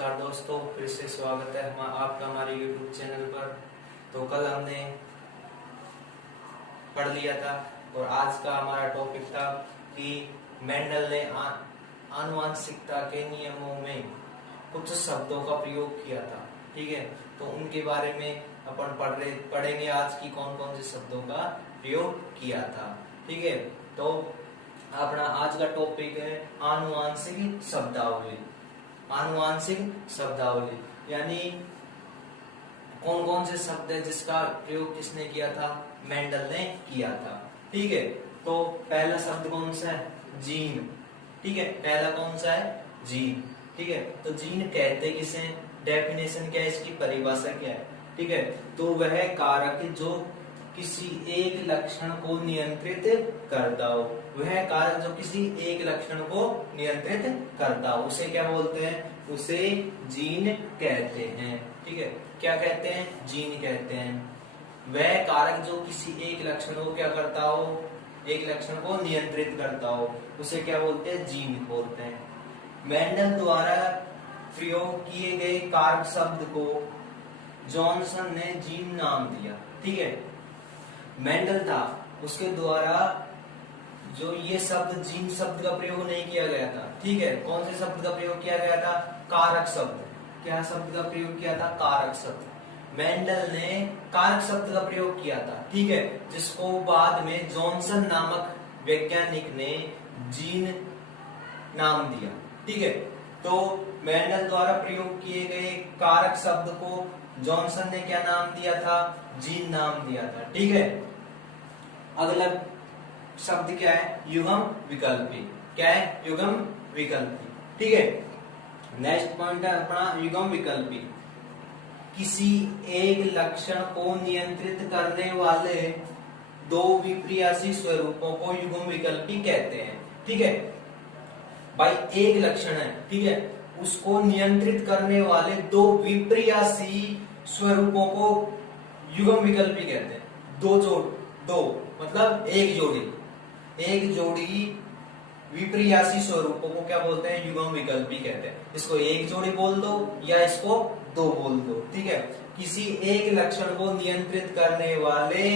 नमस्कार दोस्तों, फिर से स्वागत है आपका हमारे YouTube चैनल पर। तो कल हमने पढ़ लिया था और आज का हमारा टॉपिक था कि मेंडल ने आनुवंशिकता के नियमों में कुछ शब्दों का प्रयोग किया था। ठीक है, तो उनके बारे में अपन पढ़ेंगे आज की कौन कौन से शब्दों का प्रयोग किया था। ठीक है, तो अपना आज का टॉपिक है आनुवंशिक शब्दावली। आनुवंशिक शब्दावली यानी कौन कौन से शब्द है जिसका प्रयोग किसने किया था? मेंडल ने किया था। ठीक है, तो पहला शब्द कौन सा है? जीन। ठीक है, पहला कौन सा है? जीन। ठीक है, तो जीन कहते किसे? डेफिनेशन क्या है इसकी, परिभाषा क्या है? ठीक है, तो वह कारक जो किसी एक लक्षण को नियंत्रित करता हो, वह कारक जो किसी एक लक्षण को नियंत्रित करता हो उसे क्या बोलते हैं? उसे जीन कहते हैं। ठीक है, क्या कहते हैं? जीन कहते हैं। वह कारक जो किसी एक लक्षण को क्या करता हो, एक लक्षण को नियंत्रित करता हो, उसे क्या बोलते हैं? जीन बोलते हैं। मेंडल द्वारा प्रयोग किए गए कारक शब्द को जॉनसन ने जीन नाम दिया। ठीक है, मेंडल था, उसके द्वारा जो ये शब्द जीन शब्द का प्रयोग नहीं किया गया था। ठीक है, कौन से शब्द का प्रयोग किया गया था? कारक शब्द। क्या शब्द का प्रयोग किया था? कारक शब्द। मेंडल ने कारक शब्द का प्रयोग किया था। ठीक है, जिसको बाद में जॉनसन नामक वैज्ञानिक ने जीन नाम दिया। ठीक है, तो मेंडल द्वारा प्रयोग किए गए कारक शब्द को जॉनसन ने क्या नाम दिया था? जीन नाम दिया था। ठीक है, अगला शब्द क्या है? युग्म विकल्पी। क्या है? युग्म विकल्पी। ठीक है, नेक्स्ट पॉइंट है अपना युग्म विकल्पी। किसी एक लक्षण को नियंत्रित करने वाले दो विपर्यासी स्वरूपों को युग्म विकल्पी कहते हैं। ठीक है भाई, एक लक्षण है, ठीक है, उसको नियंत्रित करने वाले दो विपर्यासी स्वरूपों को युग्म विकल्पी कहते हैं। दो मतलब एक जोड़ी विपर्यासी स्वरूपों को क्या बोलते हैं? युग्म विकल्पी कहते हैं। इसको एक जोड़ी बोल दो या इसको दो बोल दो। ठीक है, किसी एक लक्षण को नियंत्रित करने वाले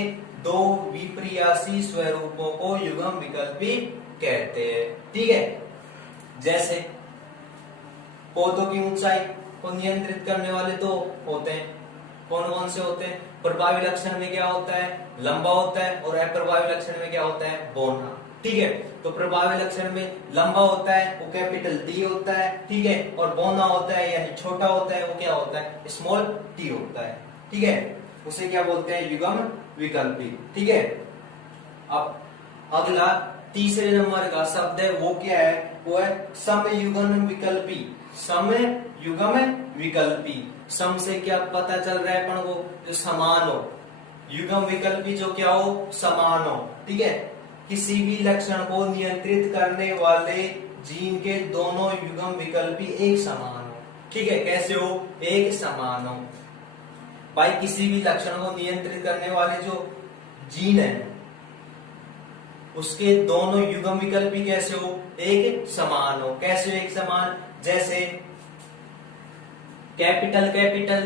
दो विपर्यासी स्वरूपों को युग्म विकल्पी कहते हैं। ठीक है, जैसे पौधों की ऊंचाई को नियंत्रित करने वाले दो होते हैं। कौन कौन से होते हैं? प्रभावी लक्षण में क्या होता है? लंबा होता है, और अप्रभावी लक्षण में क्या होता है? बौना। ठीक है, तो प्रभावी लक्षण में लंबा होता है वो कैपिटल डी होता है। ठीक है, और बौना होता है यानी छोटा होता है वो क्या होता है? स्मॉल टी होता है। ठीक है, उसे क्या बोलते हैं? युग्म विकल्पी। ठीक है, अब अगला तीसरे नंबर का शब्द है वो क्या है? वो है समयुग्म विकल्पी। समयुग्म विकल्पी, सम से क्या पता चल रहा है अपन को? जो समान हो। युग्म विकल्पी जो क्या हो? समान हो। ठीक है, किसी भी लक्षण को नियंत्रित करने वाले जीन के दोनों युग्म विकल्पी एक समान हो। ठीक है, कैसे हो? एक समान हो। भाई, किसी भी लक्षण को नियंत्रित करने वाले जो जीन है उसके दोनों युग्म विकल्पी कैसे हो? एक समान हो। कैसे हो एक समान? जैसे कैपिटल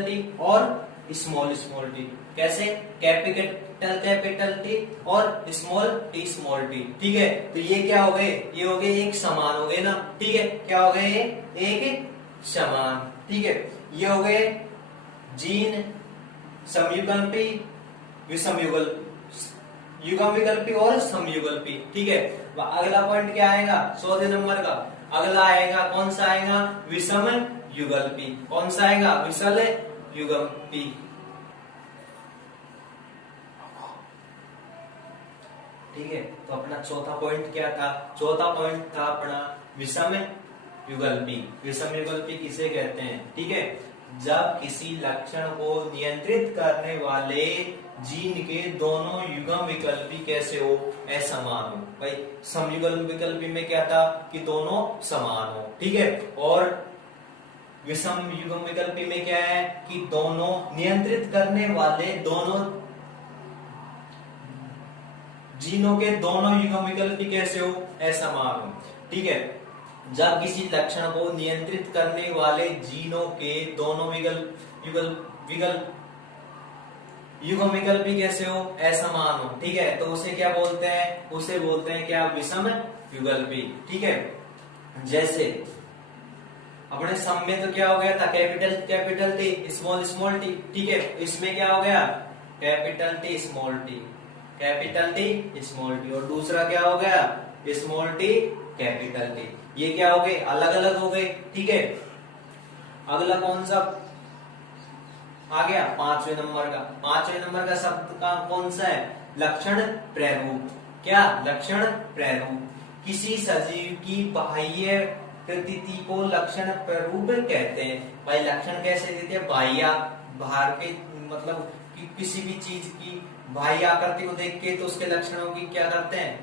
टी और स्मॉल टी। कैसे? कैपिटल टी और स्मॉल टी। ठीक है, तो ये क्या हो गए? ये हो गए एक समान हो गए ना। ठीक है, क्या हो गए? एक समान। ठीक है, ये हो गए जीन, समयुग्मपी, युग्म विकल्पी और समयुग्मपी। ठीक है, अगला पॉइंट क्या आएगा? 14 नंबर का अगला आएगा, कौन सा आएगा? विषम युगल्पी। कौन सा आएगा? विषम युगल्पी। ठीक है, तो अपना चौथा पॉइंट क्या था? चौथा पॉइंट था अपना विषम युगल्पी। विषम युगल्पी किसे कहते हैं? ठीक है, जब किसी लक्षण को नियंत्रित करने वाले जीन के दोनों युग्म विकल्पी कैसे हो? असमान हो। भाई, समयुग्म विकल्पी में क्या था? कि दोनों समान हो। ठीक है, और विषम युग्म विकल्पी में क्या है? कि दोनों नियंत्रित करने वाले दोनों जीनों के दोनों युग्म विकल्पी कैसे हो? असमान हो। ठीक है, जब किसी लक्षण को नियंत्रित करने वाले जीनों के दोनों युगल विकल्प युग्म विकल्प भी कैसे हो, असमान हो, ठीक है, तो उसे क्या बोलते हैं, उसे बोलते हैं क्या, विषम युगल्पी, ठीक है। जैसे अपने सम में तो क्या हो गया था, capital capital T small small T, ठीक है, इसमें क्या हो गया, capital T small T, capital T small T, और दूसरा क्या हो गया, स्मॉल टी कैपिटल टी, ये क्या हो गए, अलग अलग हो गए, ठीक है। अगला कौन सा आ गया, पांचवें नंबर का शब्द का कौन सा है, लक्षण प्रारूप, क्या, लक्षण प्रारूप, किसी सजीव की बाह्य प्रतीति को लक्षण प्रारूप कहते हैं। भाई लक्षण कैसे देते हैं, बाह्य, बाहर के मतलब किसी भी चीज की बाह्य आकृति को देख के तो उसके लक्षणों की क्या करते हैं,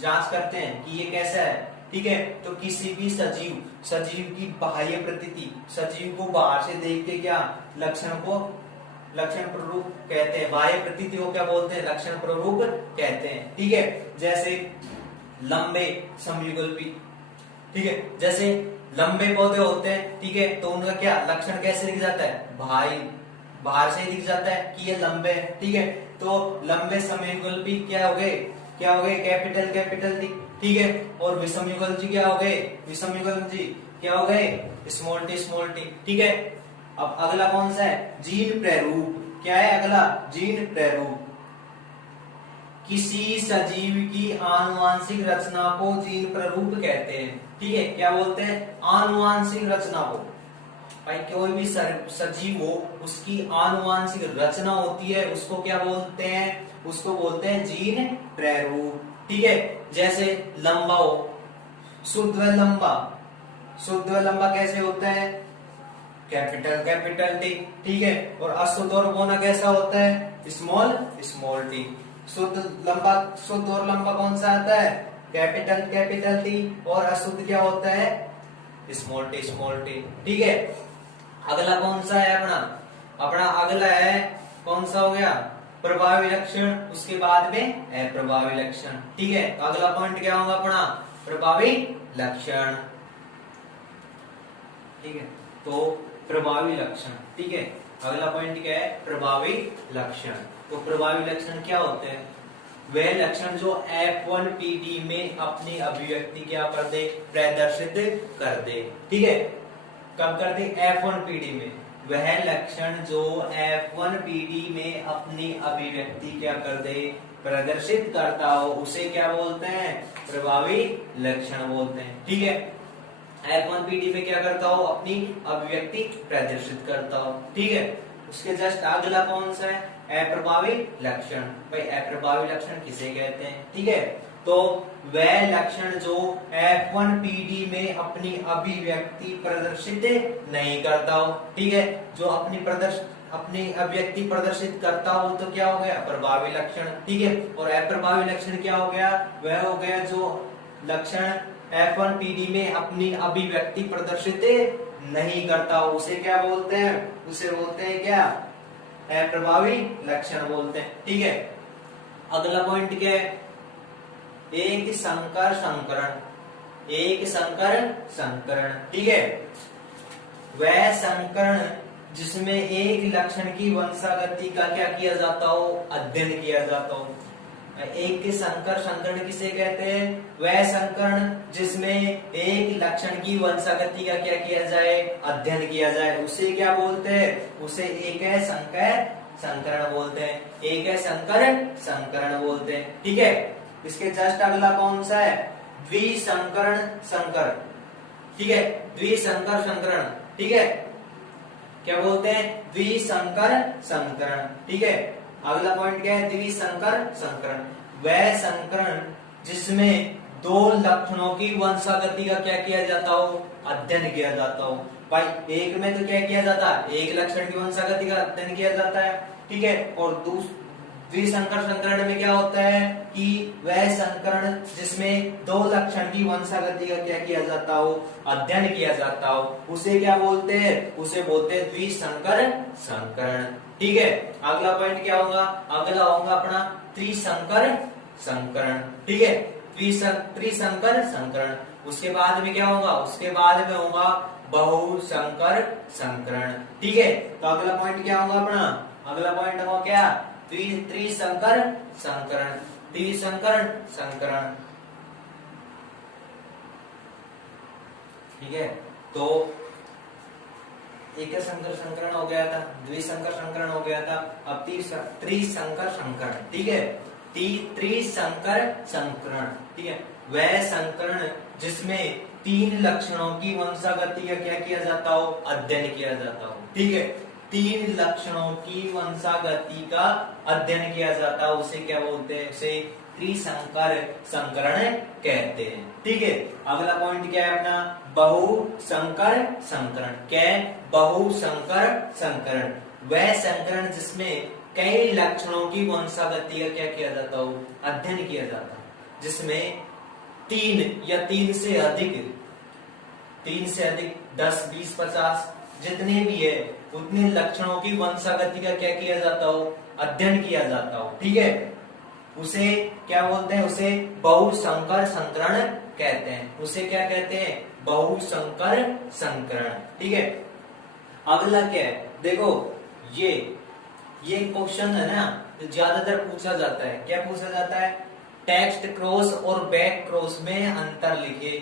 जांच करते हैं कि ये कैसा है, ठीक है। तो किसी भी सजीव की बाह्य प्रतीति, सजीव को बाहर से देख के क्या लक्षण प्रारूप कहते हैं, बाह्य प्रतीति को क्या बोलते हैं, लक्षण प्रारूप कहते हैं, ठीक है। जैसे लंबे समयुगल्पी, ठीक है, जैसे लंबे पौधे होते हैं, ठीक है, तो उनका क्या लक्षण कैसे दिख जाता है, भाई बाहर से दिख जाता है कि ये लंबे हैं, ठीक है। तो लंबे समयुगल्पी क्या हो गए, कैपिटल कैपिटल टी, ठीक है। और विषम युगल जी क्या हो गए, विषम युगल जी क्या हो गए, स्मॉल टी, ठीक है। अब अगला कौन सा है, जीन प्रारूप, क्या है अगला, जीन प्रारूप, किसी सजीव की आनुवांशिक रचना को जीन प्रारूप कहते हैं, ठीक है। क्या बोलते हैं, आनुवांशिक रचना को, भाई कोई भी सजीव हो उसकी आनुवांशिक रचना होती है, उसको क्या बोलते हैं, उसको बोलते हैं जीन प्रारूप, ठीक है। जैसे लंबा हो, शुद्ध व लंबा कैसे होता है, कैपिटल टी, ठीक है। और अशुद्ध और बौना कैसा होता है, स्मॉल टी। शुद्ध और लंबा कौन सा आता है, कैपिटल टी, और अशुद्ध क्या होता है, स्मॉल टी, ठीक है। अगला कौन सा है अपना अगला है कौन सा हो गया, प्रभावी लक्षण, उसके बाद में अप्रभावी लक्षण, ठीक है। अगला पॉइंट क्या होगा अपना, प्रभावी लक्षण, ठीक है। तो प्रभावी लक्षण, ठीक है। अगला पॉइंट क्या है, प्रभावी लक्षण। तो प्रभावी लक्षण क्या होते हैं, वह लक्षण जो F1PD में अपनी अभिव्यक्ति क्या कर दे, प्रदर्शित कर दे, ठीक है। कब कर दे, F1PD में, वह लक्षण जो F1PD में अपनी अभिव्यक्ति क्या कर दे, प्रदर्शित करता हो, उसे क्या बोलते हैं, प्रभावी लक्षण बोलते हैं, ठीक है। F1PD में क्या करता हो, अपनी अभिव्यक्ति प्रदर्शित करता हो, ठीक है। उसके जस्ट अगला कौन सा है, अप्रभावी लक्षण। भाई अप्रभावी लक्षण किसे कहते हैं, ठीक है। तो वह लक्षण जो F1PD में अपनी अभिव्यक्ति प्रदर्शित नहीं करता हो, ठीक है, जो अपनी अभिव्यक्ति प्रदर्शित करता हो तो क्या हो गया, प्रभावी लक्षण, ठीक है। और अप्रभावी लक्षण क्या हो गया, वह हो गया जो लक्षण F1PD में अपनी अभिव्यक्ति प्रदर्शित नहीं करता हो, उसे क्या बोलते हैं, उसे बोलते हैं क्या, अप्रभावी लक्षण बोलते हैं, ठीक है। अगला पॉइंट क्या है, एक संकर संकरण, ठीक है। वह संकरण जिसमें एक लक्षण की वंशागति का क्या किया जाता हो, अध्ययन किया जाता हो। एक संकरण किसे कहते हैं, वह संकरण जिसमें एक लक्षण की वंशागति का क्या किया जाए, अध्ययन किया जाए, उसे क्या बोलते हैं, उसे एक है संकरण बोलते हैं, एक है संकरण बोलते हैं, ठीक है। इसके जस्ट अगला कौन सा है, द्विसंकरण संकर, ठीक है, द्विसंकर संकरण, ठीक है। क्या बोलते हैं, द्विसंकर संकरण, ठीक है। अगला पॉइंट क्या है, द्विसंकर संकरण, वह संकरण जिसमें दो लक्षणों की वंशागति का क्या किया जाता हो, अध्ययन किया जाता हो। भाई एक में तो क्या किया जाता है, एक लक्षण की वंशागति का अध्ययन किया जाता है, ठीक है। और द्विसंकर संकरण में क्या होता है कि वह संकरण जिसमें दो लक्षण की वंशागति का क्या किया जाता हो, अध्ययन किया जाता हो, उसे क्या बोलते हैं, उसे बोलते हैं द्विसंकर संकरण, ठीक है। अगला पॉइंट क्या होगा, अगला होगा अपना त्रिसंकर संकरण, ठीक है। त्रिसंकर संकरण, उसके बाद में क्या होगा, उसके बाद में होगा बहुसंकर संकरण। ठीक है, तो अगला पॉइंट क्या होगा अपना, अगला पॉइंट होगा क्या, त्रिसंकर संकरण, त्रिसंकर संकरण। ठीक है, तो एक संकर संकरण हो गया था, द्विसंकर संकरण हो गया था, अब त्रिसंकर संकरण। ठीक है, त्रिसंकर संकरण। ठीक है, वह संकरण जिसमें 3 लक्षणों की वंशागति का क्या किया जाता हो, अध्ययन किया जाता हो। ठीक है, 3 लक्षणों की वंशागति का अध्ययन किया जाता है, उसे क्या बोलते हैं, उसे त्रिसंकर संकरण कहते हैं। ठीक है, अगला पॉइंट क्या है अपना, बहुसंकर संकरण। क्या है, बहुसंकर संकरण, वह संकरण जिसमें कई लक्षणों की वंशागति का क्या किया जाता हो, अध्ययन किया जाता है, जिसमें 3 या 3 से अधिक 10, 20, 50 जितने भी है उतने लक्षणों की वंशागति का क्या किया जाता हो, अध्ययन किया जाता हो। ठीक है, उसे क्या बोलते हैं, उसे बहुसंकर संकरण कहते हैं, उसे क्या कहते हैं, बहुसंकर संकरण। ठीक है, अगला क्या है, देखो ये क्वेश्चन है ना, तो ज्यादातर पूछा जाता है, क्या पूछा जाता है, टेक्स्ट क्रॉस और बैक क्रॉस में अंतर लिखे।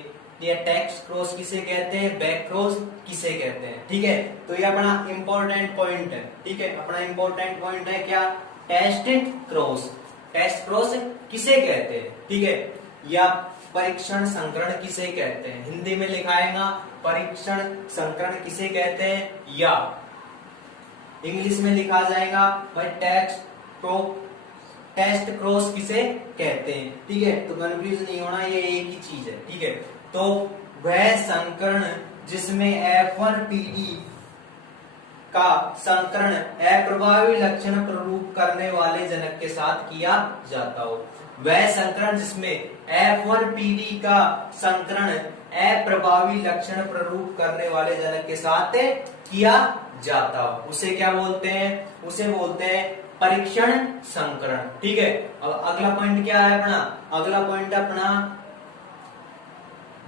ये टेक्स्ट क्रॉस किसे कहते हैं, बैक क्रॉस किसे कहते हैं। ठीक है, तो ये अपना इंपॉर्टेंट पॉइंट है। ठीक है, अपना इंपॉर्टेंट पॉइंट है क्या, टेक्स्ट क्रॉस, टेक्स्ट क्रॉस किसे कहते हैं। ठीक है, या परीक्षण संकरण किसे कहते हैं, हिंदी में लिखाएगा परीक्षण संकरण किसे कहते हैं, या इंग्लिश में लिखा जाएगा भाई टेक्स्ट क्रॉस किसे कहते हैं। ठीक है, तो कंफ्यूज नहीं होना, ये एक ही चीज है। ठीक है, तो वह संकरण जिसमें F1PD का संकरण अप्रभावी लक्षण प्ररूप करने वाले जनक के साथ किया जाता हो, वह संकरण जिसमें F1PD का संकरण अप्रभावी लक्षण प्ररूप करने वाले जनक के साथ किया जाता हो, उसे क्या बोलते हैं, उसे बोलते हैं परीक्षण संकरण। ठीक है, अब अगला पॉइंट क्या है अपना, अगला पॉइंट अपना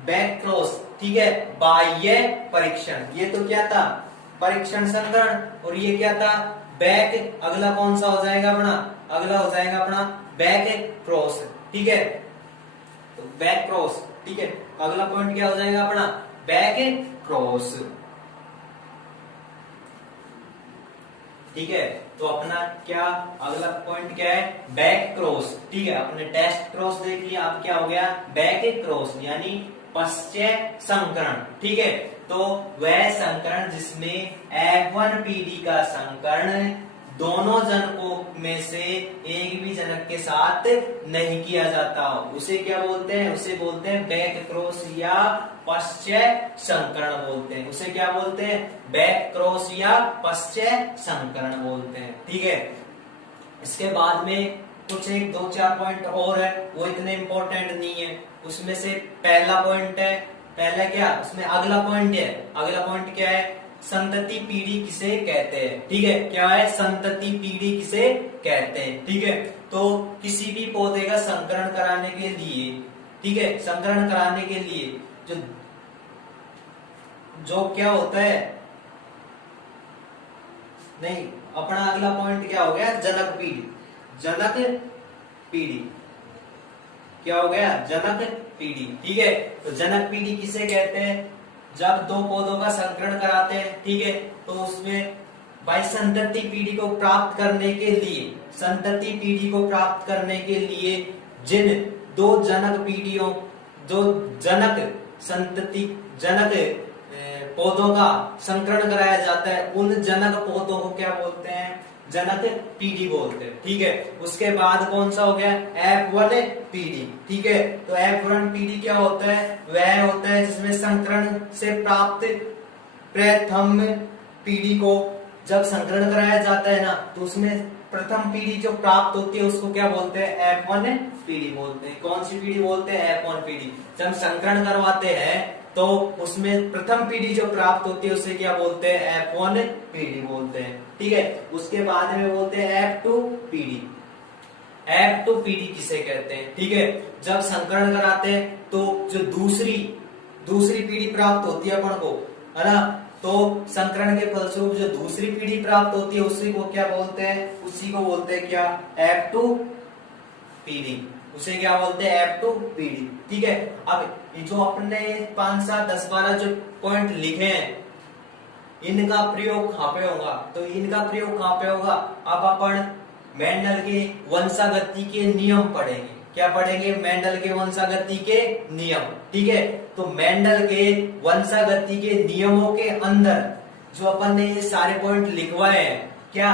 बैक क्रॉस। ठीक है, बाह्य परीक्षण, ये तो क्या था, परीक्षण संकरण, और ये क्या था, बैक। अगला कौन सा हो जाएगा अपना, अगला हो जाएगा अपना बैक क्रॉस। ठीक है, तो बैक क्रॉस। ठीक है, अगला पॉइंट क्या हो जाएगा अपना, बैक क्रॉस। ठीक है, तो अपना क्या अगला पॉइंट क्या है, बैक क्रॉस। ठीक है, अपने टेस्ट क्रॉस देख लिया, अब क्या हो गया, बैक क्रॉस यानी पश्चात संकरण। ठीक है, तो वह संकरण जिसमें F1PD का संकरण दोनों जनकों में से एक भी जनक के साथ नहीं किया जाता, उसे क्या बोलते हैं, उसे बोलते हैं बैक क्रॉस या पश्चात संकरण बोलते हैं, उसे क्या बोलते हैं, बैक क्रॉस या पश्चात संकरण बोलते हैं। ठीक है, इसके बाद में कुछ 1, 2, 4 पॉइंट और है, वो इतने इंपॉर्टेंट नहीं है। उसमें से पहला पॉइंट है, पहला क्या, उसमें अगला पॉइंट है, अगला पॉइंट क्या है, संतति पीढ़ी किसे कहते हैं। ठीक है, क्या है, संतति पीढ़ी किसे कहते हैं। ठीक है, तो किसी भी पौधे का संकरण कराने के लिए, ठीक है, संकरण कराने के लिए जो क्या होता है, नहीं, अपना अगला पॉइंट क्या हो गया, जनक पीढ़ी, जनक पीढ़ी क्या हो गया, जनक पीढ़ी। ठीक है, तो जनक पीढ़ी किसे कहते हैं, जब 2 पौधों का संकरण कराते हैं। ठीक है, तो उसमें भाई संतति पीढ़ी को प्राप्त करने के लिए, संतति पीढ़ी को प्राप्त करने के लिए जिन 2 जनक पीढ़ियों, जो जनक संतति जनक पौधों का संकरण कराया जाता है, उन जनक पौधों को क्या बोलते हैं, जनक पीढ़ी बोलते हैं। ठीक है, उसके बाद कौन सा हो गया, F1PD। ठीक है, तो F1PD क्या होता है, वह होता है जिसमें संकरण से प्राप्त प्रथम पीढ़ी को जब संकरण कराया जाता है ना, तो उसमें प्रथम पीढ़ी जो प्राप्त होती है उसको क्या बोलते हैं, F1PD बोलते हैं। कौन सी पीढ़ी बोलते हैं, F1PD। जब संकरण करवाते हैं तो उसमें प्रथम पीढ़ी जो प्राप्त होती है उसे क्या बोलते हैं, F1PD बोलते हैं। ठीक है, उसके बाद में बोलते हैं F2PD। F2PD किसे कहते हैं, ठीक है, जब संकरण कराते हैं तो जो दूसरी दूसरी पीढ़ी प्राप्त होती है अपन को, है ना। तो संकरण के फलस्वरूप जो दूसरी पीढ़ी प्राप्त होती है उसी को क्या बोलते हैं, उसी को बोलते हैं क्या, F2 पीढ़ी, उसे क्या बोलते हैं, F2 पीढ़ी। ठीक है। अब ये जो अपने 5, 7, 10, 12 जो पॉइंट लिखे हैं इनका प्रयोग कहां पे होगा, तो इनका प्रयोग कहां पे होगा, अब अपन मेंडल के वंशागति के नियम पढ़ेंगे। क्या पढ़ेंगे, मेंडल के वंशागति के नियम। ठीक है। तो मेंडल के वंशागति के नियमों के अंदर जो अपन ने ये सारे पॉइंट लिखवाए हैं, क्या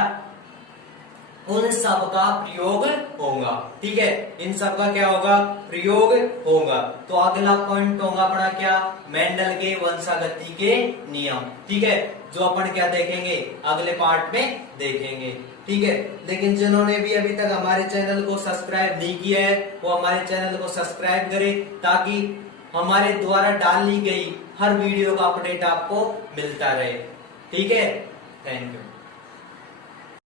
उन सब का प्रयोग होगा। ठीक है, इन सब का क्या होगा, प्रयोग होगा। तो अगला पॉइंट होगा अपना क्या, मेंडल के वंशागति के नियम। ठीक है, जो अपन क्या देखेंगे, अगले पार्ट में देखेंगे। ठीक है। लेकिन जिन्होंने भी अभी तक हमारे चैनल को सब्सक्राइब नहीं किया है वो हमारे चैनल को सब्सक्राइब करें, ताकि हमारे द्वारा डाली गई हर वीडियो का अपडेट आपको मिलता रहे। ठीक है, थैंक यू।